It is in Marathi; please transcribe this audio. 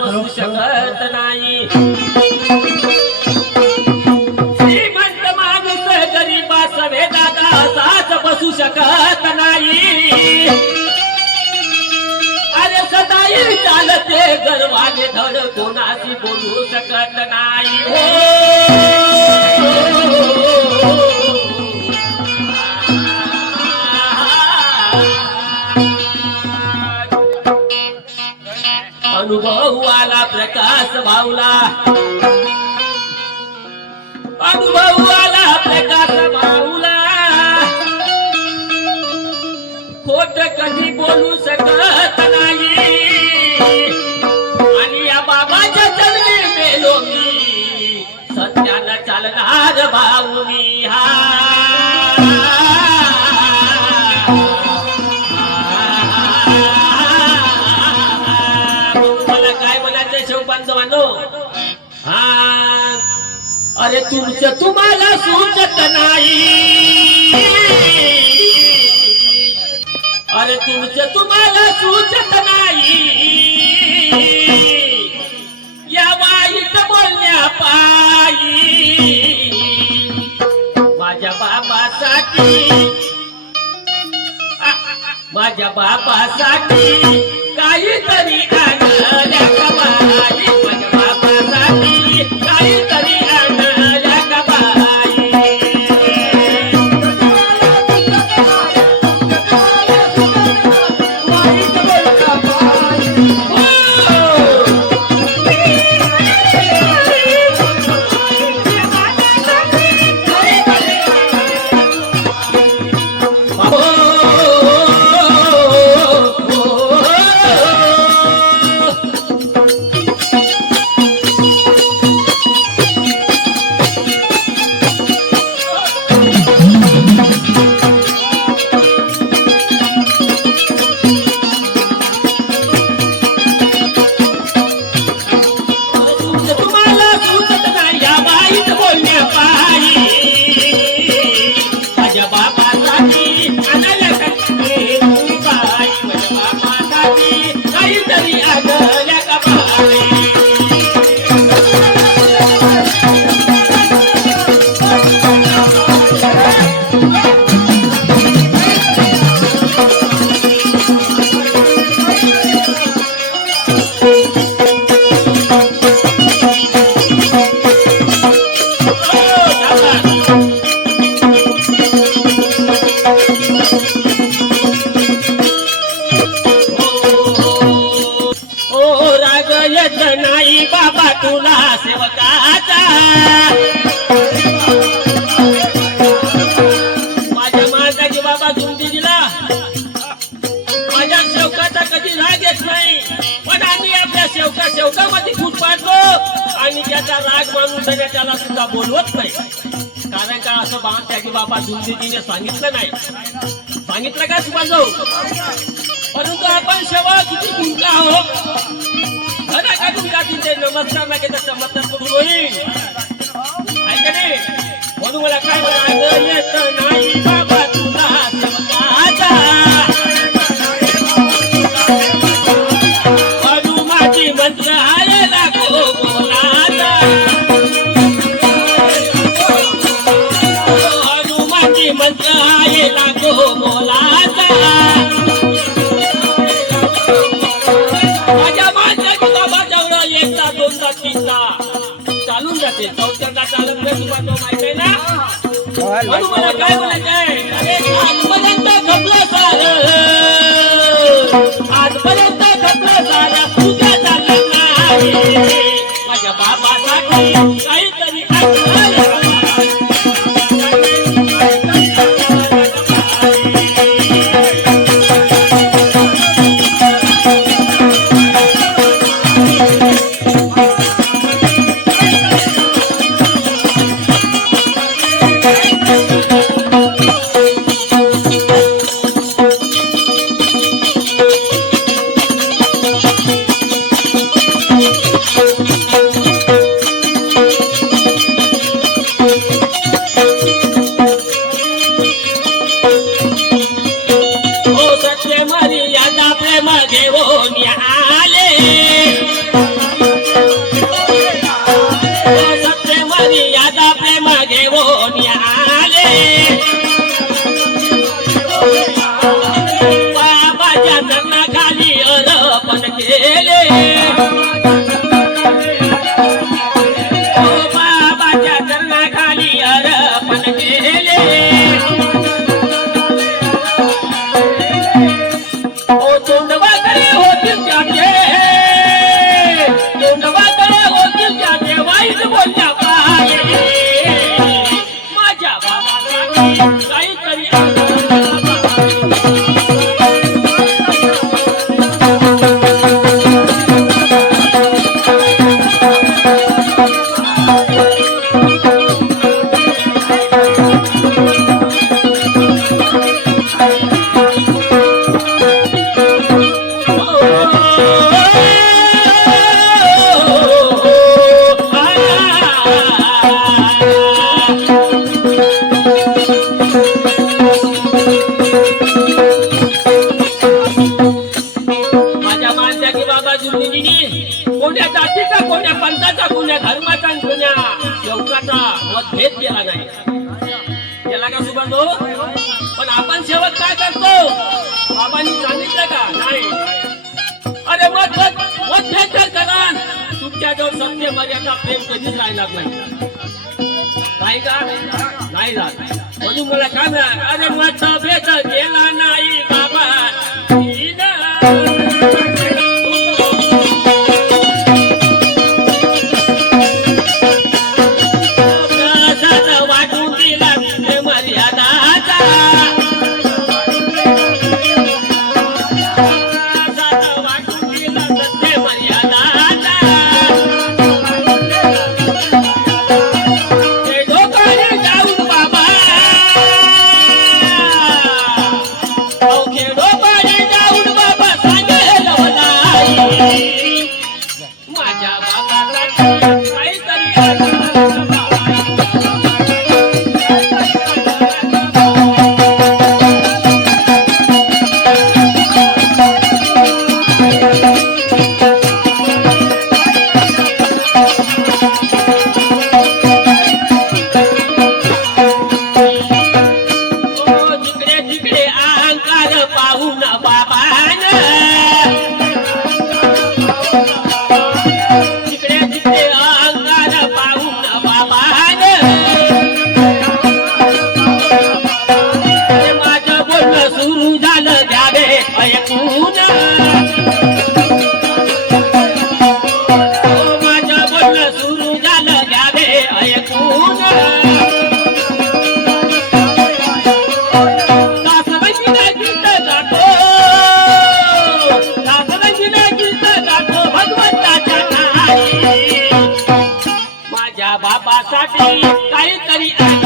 बसू शकत नाही. श्रीमंत माणूस गरीबा सवे दादा असाच बसू शकत नाही. अरे सदाई चालते गर्वाने धड कोणाशी बोलू शकत नाही. अनुभव आला प्रकाश भावला. अनुभव आला प्रकाश भावला. खोट कधी बोलू शकत नाही. बांधवांनो हा अरे तुमचं तुम्हाला सुचत नाही. अरे तुमचं तुम्हाला सुचत नाही. या वाईट बोलण्या पायी माझ्या बाबासाठी माझ्या बाबासाठी काहीतरी माझ्या माताजी बाबा धुंदी दिला. माझ्या शेवकाचा कधी राग येत नाही. पण आम्ही आपल्या सेवका सेवकामध्ये फूट पाडतो. आणि त्याचा राग मानून तरी त्याला सुद्धा बोलवत नाही. कारण का असं बा त्याची बाबा धुंदीजीने सांगितलं नाही. सांगितलं का सुभाषभाऊ परंतु आपण सेवा किती गुंता हो ಗಾಜಿದ್ದೆ ನಮ್ಮ ಸ್ಥಾನಕ್ಕೆ ಮತ್ತೊಂದು ಹೋಗಿ ಆಯ್ತಡಿ ಒಂದು ಕಾಯಿ चालून जाते चौथ्यांदा चालत नाही तुम्हाला तो माहीत आहे ना म्हणून मला काय म्हणायचंय अरे आजपर्यंत खपलं बाबा कोण्या जातीचा कोण्या पंथाचा कोण्या धर्माचा कोण्या सेवकाचा मतभेद केला नाही. केला का सुभाषो पण आपण सेवक काय करतो? बाबांनी सांगितलं का? नाही. अरे मत मत मतभेद तर करा. तुमच्याजवळ सत्य मर्यादा प्रेम कधीच राहणार नाही. नाही का? नाही राहत म्हणून मला काय मिळालं अरे मतभेद केला नाही बाबा. बाबासाठी काहीतरी आहे